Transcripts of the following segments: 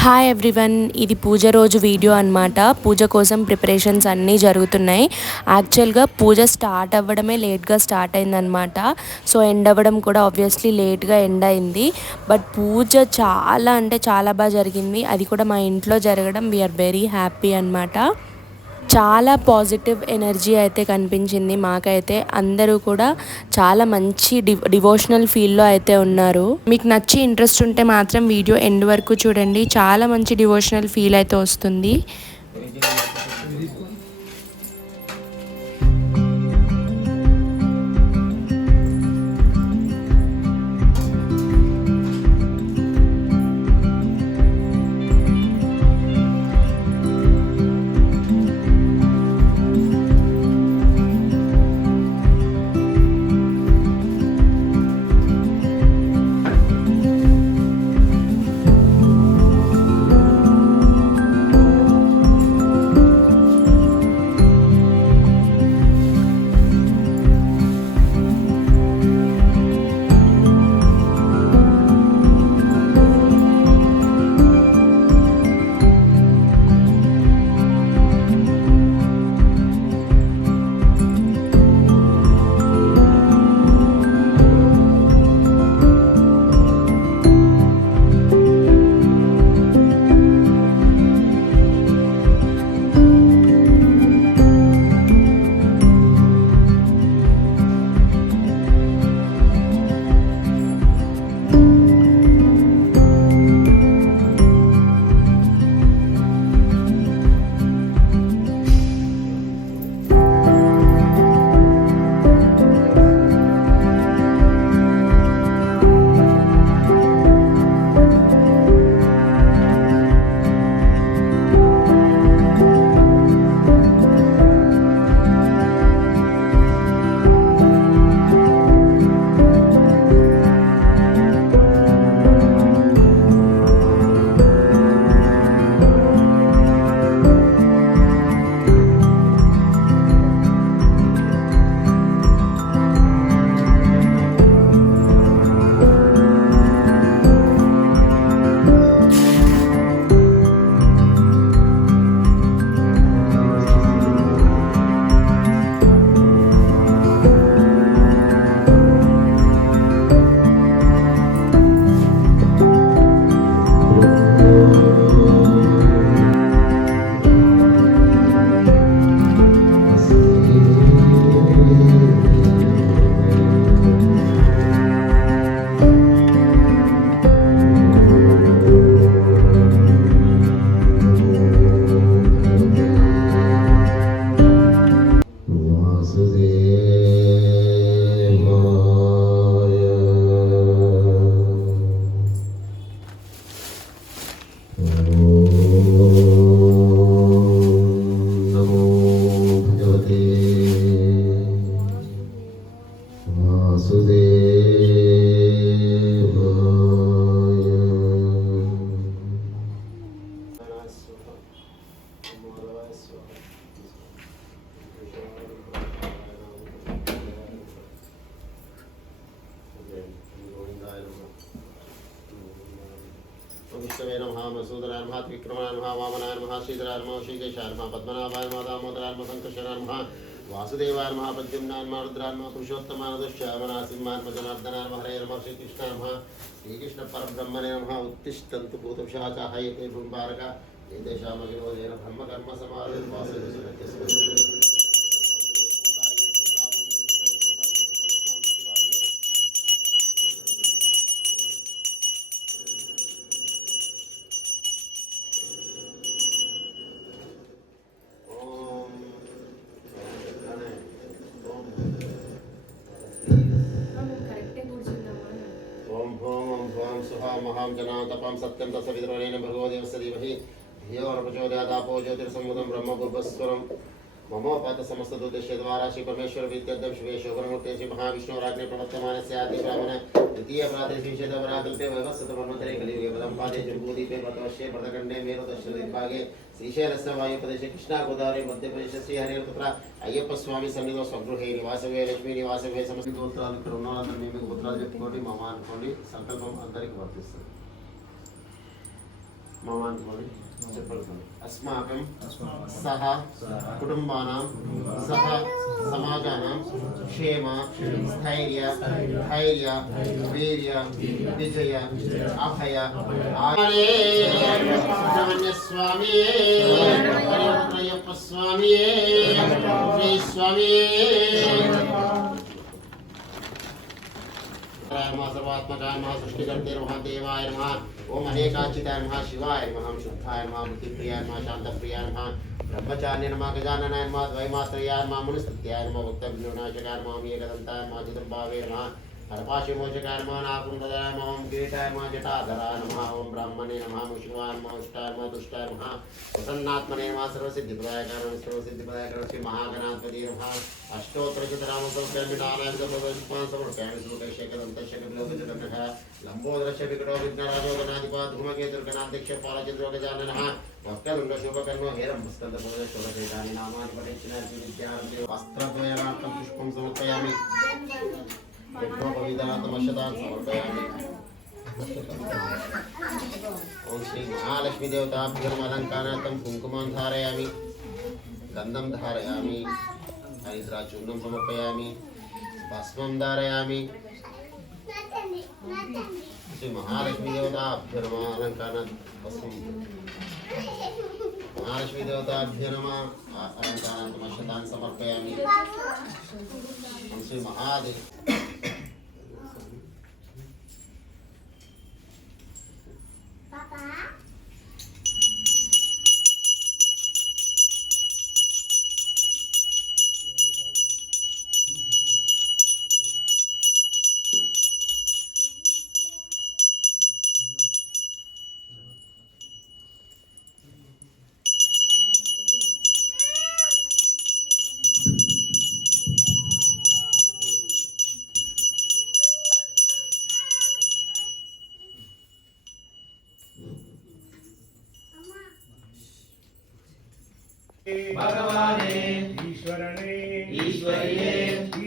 Hi everyone, ఇది పూజ రోజు video అనమాట. పూజ కోసం ప్రిపరేషన్స్ అన్నీ జరుగుతున్నాయి. యాక్చువల్గా పూజ స్టార్ట్ అవ్వడమే లేట్గా స్టార్ట్ అయిందనమాట. సో ఎండ్ అవ్వడం కూడా ఆబ్వియస్లీ లేట్గా ఎండ్ అయింది. బట్ పూజ చాలా అంటే చాలా బాగా జరిగింది. అది కూడా మా ఇంట్లో జరగడం వీఆర్ వెరీ హ్యాపీ అనమాట. చాలా పాజిటివ్ ఎనర్జీ అయితే కనిపించింది మాకైతే. అందరూ కూడా చాలా మంచి డివోషనల్ ఫీల్లో అయితే ఉన్నారు. మీకు నచ్చి ఇంట్రెస్ట్ ఉంటే మాత్రం వీడియో ఎండ్ వరకు చూడండి. చాలా మంచి డివోషనల్ ఫీల్ అయితే వస్తుంది. विष्णवे नमः मसूदराय नमः त्रिविक्रमाय नमः वामनाय नमः श्रीधराय नमः श्रीकेशाय नमः पद्मनाभाय नमः दामोदराय नमः संकर्षणाय नमः वासुदेवाय नमः प्रद्युम्नाय नमः रुद्राय नमः पुरुषोत्तमाय नमः दुष्यामनाय सिंहाय नमः जनार्दनाय नमः हरे नमः श्रीकृष्णाय नमः श्रीकृष्ण परब्रह्मणे नमः उत्तिष्ठन्तु भूतविषाः चाहयते भूम्बारक एतेषामगिरोधेन ब्रह्मकर्म समारोहे वासुदेवस्य महां जनां तपां सत्यं तस्य विद्रोहेण भगवदेवस्य धीमहि धियो न प्रचोदयादापो ज्योतिर्सम्मुदं ब्रह्मगुर्भस्वरं ममोपात समस्तदुद्देश्य द्वारा श्री परमेश्वर विद्याद्यं शिवेशो गुरुमूर्ते श्री महाविष्णुराज्ञे प्रवर्तमानस्य आदि ब्राह्मण द्वितीय प्रातिशीषेदवराकल्पे वैवस्वतमन्वन्तरे कलियुगे पदम्पादे जम्बूदीपे प्रतवर्षे प्रदखण्डे मेरुदक्षिणदिग्भागे श्रीशैलस्य वायुप्रदेशे कृष्णागोदावरी मध्यप्रदेशे श्रीहरिपुत्र अय्यप्पस्वामी सन्निधौ स्वगृहे निवासवे लक्ष्मी निवासवे समस्त గోత్రాలు ఇక్కడ ఉన్న వాళ్ళందరూ మీకు గోత్రాలు చెప్పుకోండి మామ అనుకోండి సంకల్పం అందరికి వర్తిస్తుంది మమాంతమని చెప్పగలుగుతాను. అస్మాకం సహ కుటుంబానాం సహ సమాజానాం క్షేమ స్థైర్య ధైర్య వీర్య విజయ అభయ సుబ్రహ్మణ్య స్వామి అయ్యప్ప స్వామి శ్రీ స్వామి सर्वात्मकाय नमः सृष्टिकर्ते नमः देवाय नमः ओम अनेकाचिताय नमः शिवाय नमः शुद्धाय नमः बुद्धिप्रियाय नमः शान्तप्रियाय नमः ब्रह्मचार्य नमः गजाननाय नमः द्वैमात्रयाय नमः मुनिस्तुत्याय नमः भक्तविनाशकाय नमः एकदन्ताय नमः चतुर्भावे नमः हरपाशिमोचकाय नमः नाकुन्ददाय नमः ओम किरीटाय नमः जटाधराय नमः ओम ब्राह्मणे नमः मुशिवाय नमः उष्टाय नमः दुष्टाय नमः प्रसन्नात्मने नमः सर्वसिद्धिप्रदायकाय नमः सर्वसिद्धिप्रदायकाय श्री महागणाधिपति नमः अष्टोत्तरशतनामसंख्यामितानां पुष्पान् समर्पयामि सुमुखैश्यकदन्तशकलोकजगन्नः लम्बोदरस्य विकटो विघ्नराजो गणाधिपः धूमकेतुर्गणाध्यक्ष पालचन्द्रो गजाननः वक्रतुण्डशोभकर्णो हेरम्बस्कन्दपूर्णशोभकैतानि नामानि पठिंచిన विद्यार्थी वस्त्रद्वयनार्थं पुष्पं समर्पयामि यज्ञोपवीतनाथमशतान् समर्पयामि ओम श्री महालक्ष्मी देवताभ्यर्म अलङ्कारार्थं कुङ्कुमं धारयामि गन्धं धारयामि हरिद्राचूर्णं समर्पयामि भस्मं धारयामि श्री महालक्ष्मी देवताभ्यर्म अलङ्कारार्थं महालक्ष्मी देवताभ्यर्म अलङ्कारार्थं अशतान् समर्पयामि ओम श्री महादेव भगवाने ईश्वरने ईश्वरिये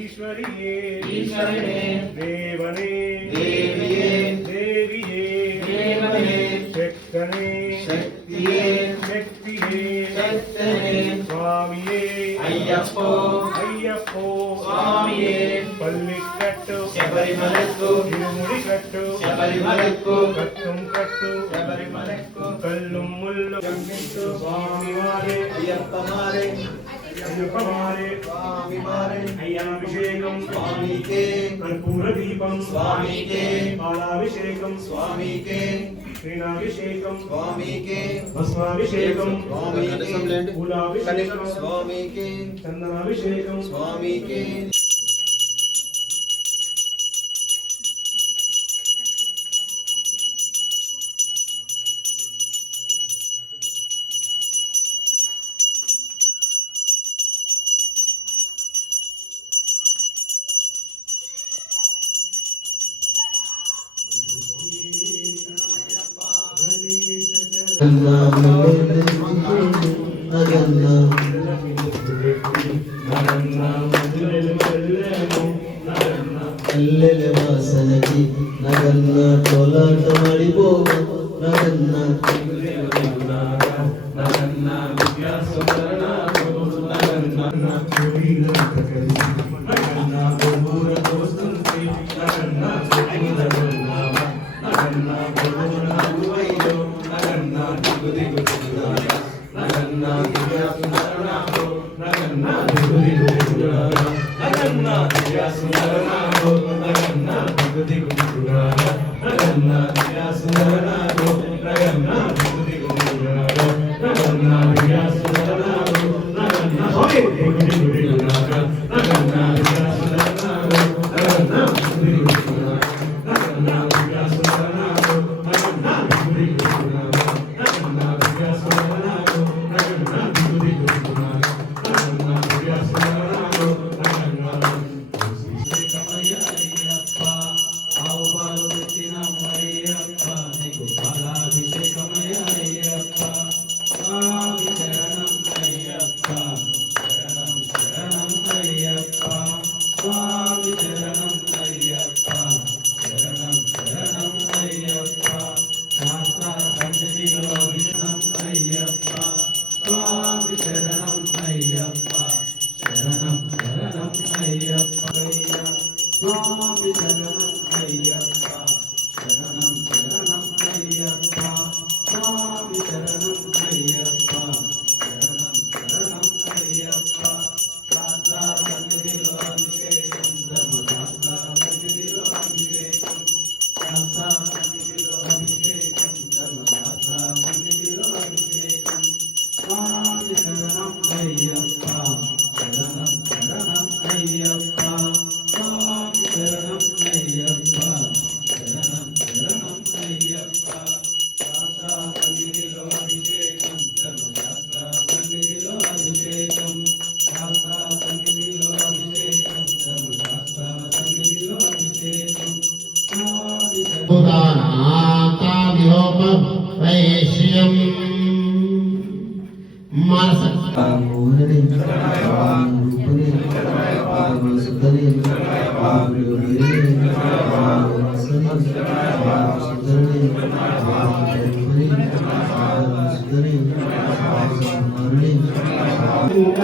ईश्वरिये ईश्वरने देवने देविये देविये देवने शक्तने शक्तिये शक्तिये शक्तने स्वामिये अय्यप्पो अय्यप्पो स्वामिये पल्लिकट्टु शबरिमलक्कु इरुमुडिकट्टु शबरिमलक्कु कट्टुं कट्टु शबरिमलक्कु कल्लुं मुल्लु गंगिट्टु स्वामिवारे अय्यप्पमारे अय्यप्पमारे स्वामिमारे अय्याभिषेकं स्वामीके कर्पूरदीपं स्वामीके पालाभिषेकं स्वामीके శ్రీనాభిషేకం स्वामीके భస్మాభిషేకం स्वामीके పూలాభిషేకం स्वामीके చందనాభిషేకం स्वामीके ಅಲ್ಲೆಲೆ ವಾಸನಗಿ ನಗನ್ನ ಕೋಲಾಟ ಮಾಡಿಬೋಗ ನಗನ್ನ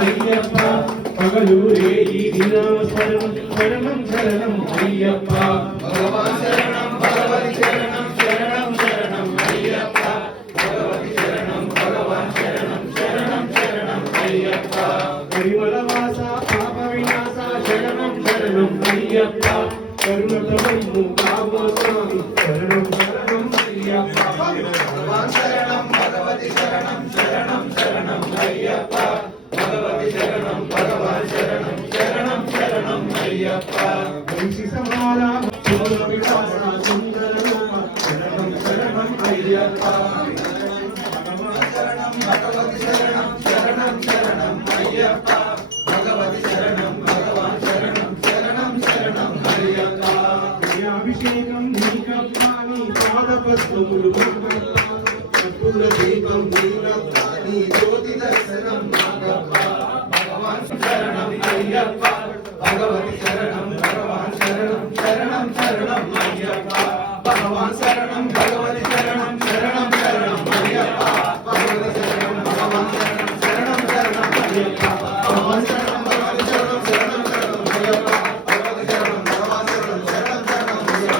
అయ్యప్ప పగలూరే ఈ దినావసరం శరణం శరణం అయ్యప్ప భగవాన్ శరణం భగవతి శరణం శరణం శరణం అయ్యప్ప భగవతి శరణం భగవాన్ శరణం శరణం శరణం అయ్యప్ప పరిమళ వాస పాప వినాశ శరణం శరణం అయ్యప్ప కరుణతమము కావో స్వామి శరణం శరణం అయ్యప్ప భగవాన్ శరణం భగవతి శరణం శరణం శరణం అయ్యప్ప భగవతి శరణం భగవాన్ శరణం శరణం శరణం అయ్యప్ప వంశీ సమాల శోభ విలాస సుందర శరణం శరణం అయ్యప్ప భగవాన్ శరణం భగవతి శరణం శరణం శరణం అయ్యప్ప భగవతి శరణం భగవాన్ శరణం శరణం శరణం అయ్యప్ప అభిషేకం నీకప్ప నీ పాదపద్మములు కర్పూర దీపం నీకప్ప నీ జ్యోతి దర్శనం నాగప్ప భగవాన్ శరణం అయ్యప్ప భగవతి శరణం భగవాన్ శరణం శరణం శరణం అయ్యప్ప భగవాన్ శరణం భగవతి శరణం శరణం శరణం అయ్యప్ప భగవతి శరణం భగవాన్ శరణం శరణం శరణం అయ్యప్ప భగవాన్ శరణం భగవతి శరణం శరణం శరణం అయ్యప్ప భగవతి శరణం భగవాన్ శరణం శరణం శరణం అయ్యప్ప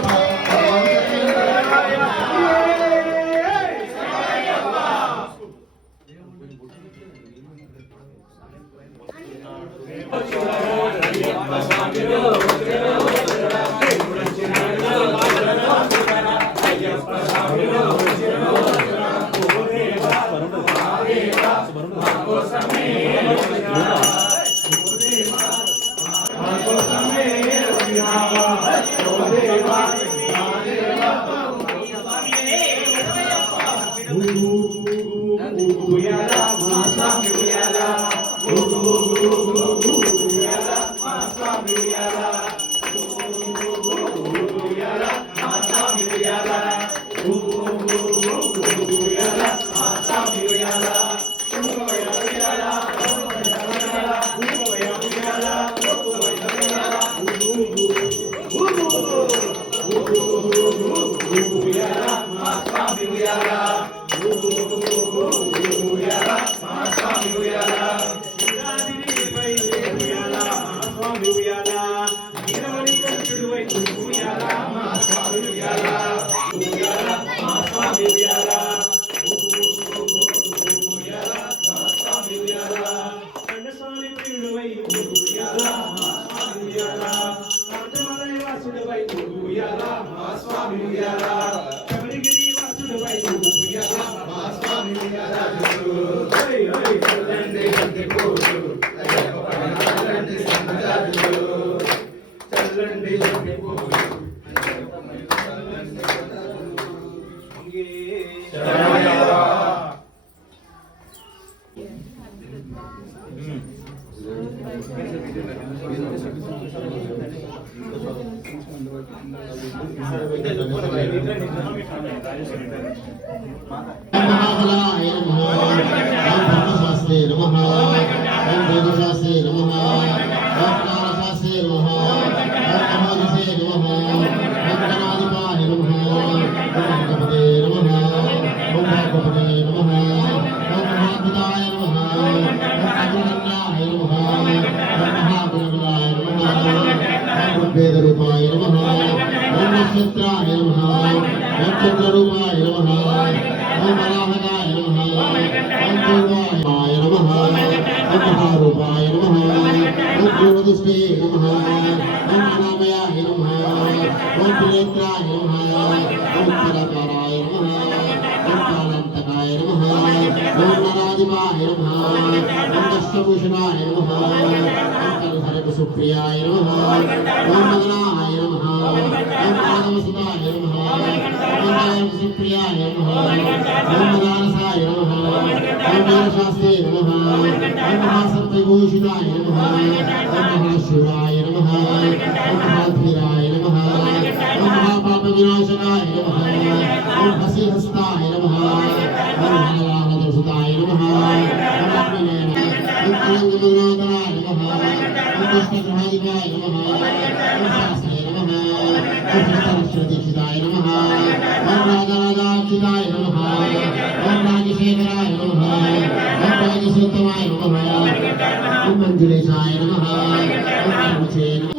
యోగదుష్టే నమః ఓం నామయాయ నమః ఓం త్రినేత్రాయ నమః ఓం పరపరాయ నమః ఓం కాలంతకాయ నమః ఓం నరాధిపాయ నమః ఓం దశభూషణాయ నమః ఓం కల్హరక సుప్రియాయ నమః ఓం మదనాయ నమః ఓం మాధవసుతాయ నమః ఓం నారాయణ సుప్రియాయ నమః ఓం మదానసాయ నమః ఓం వీరశాస్త్రే నమః ఓం మహాసత్వభూషితాయ నమః ఓం మహాశివాయ నమః ఓం మహాధీరాయ నమః ఓం మహాపాప వినాశనాయ నమః ఓం హసిహస్తాయ నమః ఓం మహాలాహదసుతాయ నమః ఓం అగ్నినే నమః ఓం అనంతమదనాథనాయ నమః ఓం దుష్టగ్రహాధిపాయ నమః ఓం శాస్త్రే నమః ఓం ధృతరాష్ట్రదీక్షితాయ నమః ఓం రాజరాజాక్షితాయ నమః ఓం రాజశేఖరాయ నమః ఓం రాజసూత్తమాయ నమః ఓం మంజులేశాయ నమః ఓం పరమచే నమః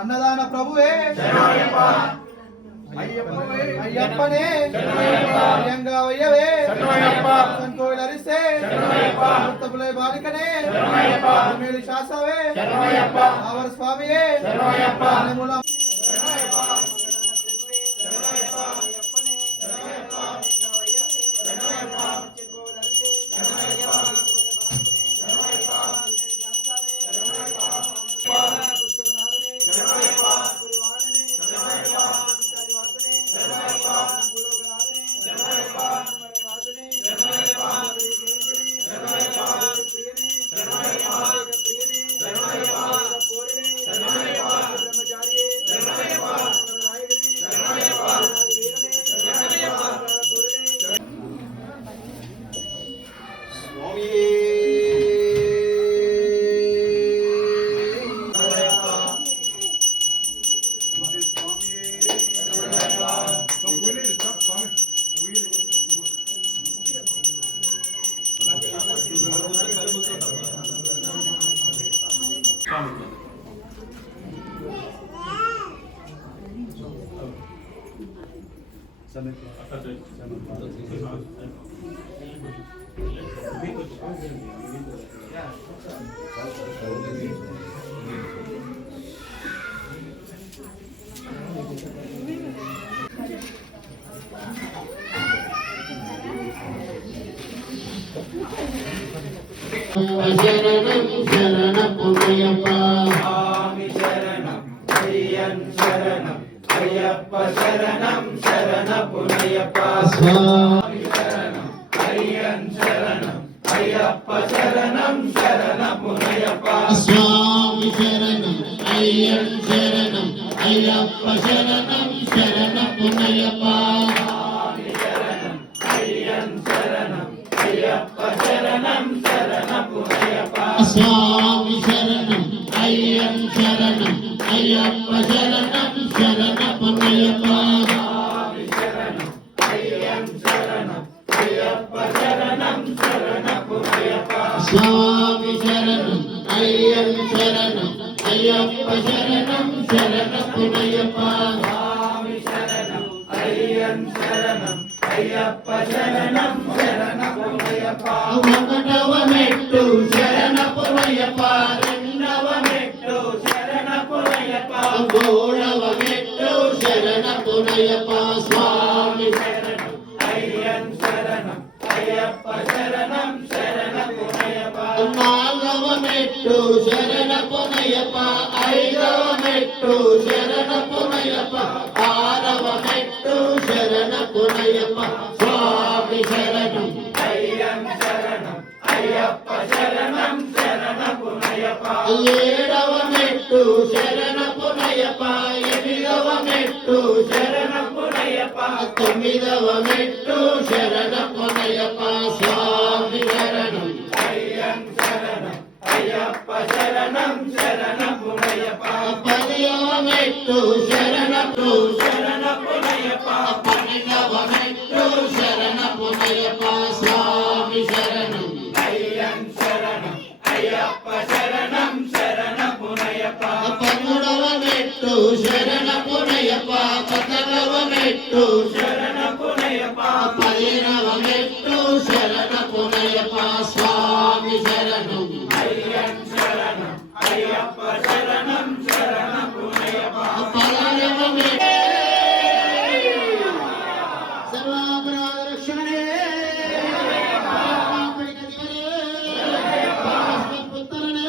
अन्नदान प्रभुवे अय्यप्पने प्रियंगावय्यवे संकोविलरिसे मुक्तपुले बालिकने मेली शासवे आवर स्वामिये मूला Jai శరణం శరణమయ్యప్ప స్వామి శరణం అయ్యన్ శరణం అయ్యప్ప శరణం శరణపునయ్యప్ప స్వామి శరణం అయ్యన్ శరణం అయ్యప్ప శరణం శరణపునయ్యప్ప స్వామి శరణం అయ్యన్ శరణం అయ్యప్ప శరణం శరణమయ్యప్ప స్వామి శరణం అయ్యన్ శరణం అయ్యప్ప శరణం శరణమయ్యప్ప స్వామి శరణం అయ్యన్ శరణం అయ్యప్ప శరణం శరణమయ్యప్ప స్వామి శరణం అయ్యన్ శరణం అయ్యప్ప శరణం శరణపునయ్యప్ప ఒకటవ మెట్టు శరణమయ్యప్ప రెండవ మెట్టు శరణపునయ్యప్ప మూడవ మెట్టు శరణమయ్యప్ప స్వామి శరణం అయ్యన్ శరణం అయ్యప్ప శరణం శరణపునయ్యప్ప నాలుగవ మెట్టు శరణమయ్యప్ప ఐదవ మెట్టు శరణమయ్యప్ప ఆరవ మెట్టు శరణమయ్యప్ప స్వామి శరణం అయ్యన్ శరణం అయ్యప్ప శరణం శరణపునయ్యప్ప ఏడవ మెట్టు శరణమయ్యప్ప ఎనిమిదవ మెట్టు శరణపునయ్యప్ప తొమ్మిదవ మెట్టు శరణమయ్యప్ప స్వామి శరణం అయ్యన్ శరణం అయ్యప్ప శరణం శరణపునయ్యప్ప పదివ మెట్టు శరణపు శరణపునయ్యప్ప పన్నెండవ మెట్టు శరణమయ్యప్ప స్వామి శరణం అయ్యన్ శరణం అయ్యప్ప శరణం శరణపునయ్యప్ప పదమూడవ మెట్టు శరణమయ్యప్ప పదకొండవ మెట్టు శరణపునయ్యప్ప పదిహేనవ మెట్టు శరణమయ్యప్ప స్వామి శరణం అయ్యన్ శరణం అయ్యప్ప శరణం శరణపునయ్యప్ప పదహారవ మెట్టు సర్వాపరాధ రక్షణే పుత్రనే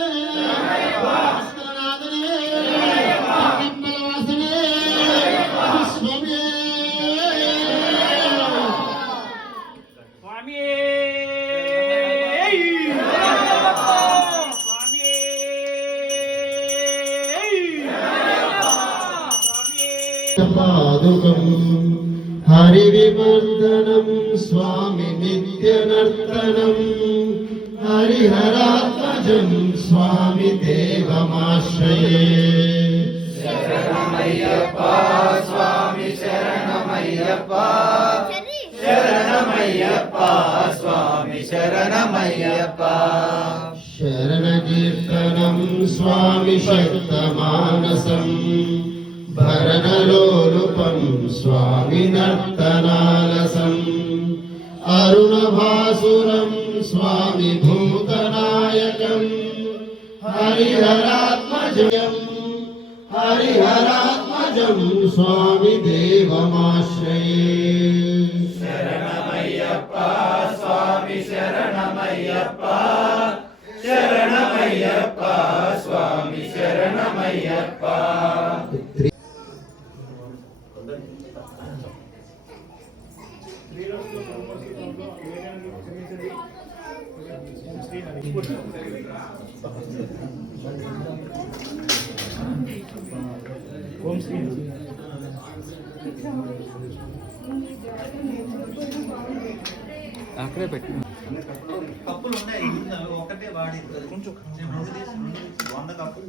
భాస్కరనాథనే కంబలవాసనే స్వామి పాదుకం హరివివర్ధనం స్వామి నిత్యనర్తనం హరిహరాత్మజం స్వామి దేవమాశ్రయే శరణమయ్యప్ప స్వామి శరణమయ్యప్ప శరణమయ్యప్ప స్వామి శరణమయ్యప్ప శరణకీర్తనం స్వామి శక్తమానసం భరణలోలుపం స్వామి నర్తనాలసం అరుణభాసురం స్వామి భూతనాయకం హరిహరాత్మజం హరిహరాత్మజం స్వామి దేవమాశ్రయే శరణమయ్యప్ప స్వామి శరణమయ్యప్ప శరణమయ్యప్ప స్వామి శరణమయ్యప్ప అక్కడే పెట్టు కప్పులు ఉన్నాయి ఒకటే వాడి కొంచెం రెండు తీసి 100 కప్పులు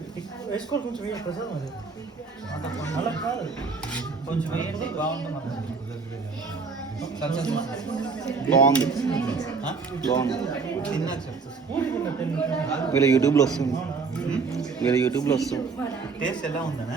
వేసుకోవాలి కొంచెం వేయండి ప్రసాదం అది అలా కాదు కొంచెం వేయండి బాగుంటుంది బాగుంది బాగుంది తిన్నాక చెప్తా వీళ్ళ యూట్యూబ్లో వస్తుంది వీళ్ళ యూట్యూబ్లో వస్తుంది టేస్ట్ ఎలా ఉందనా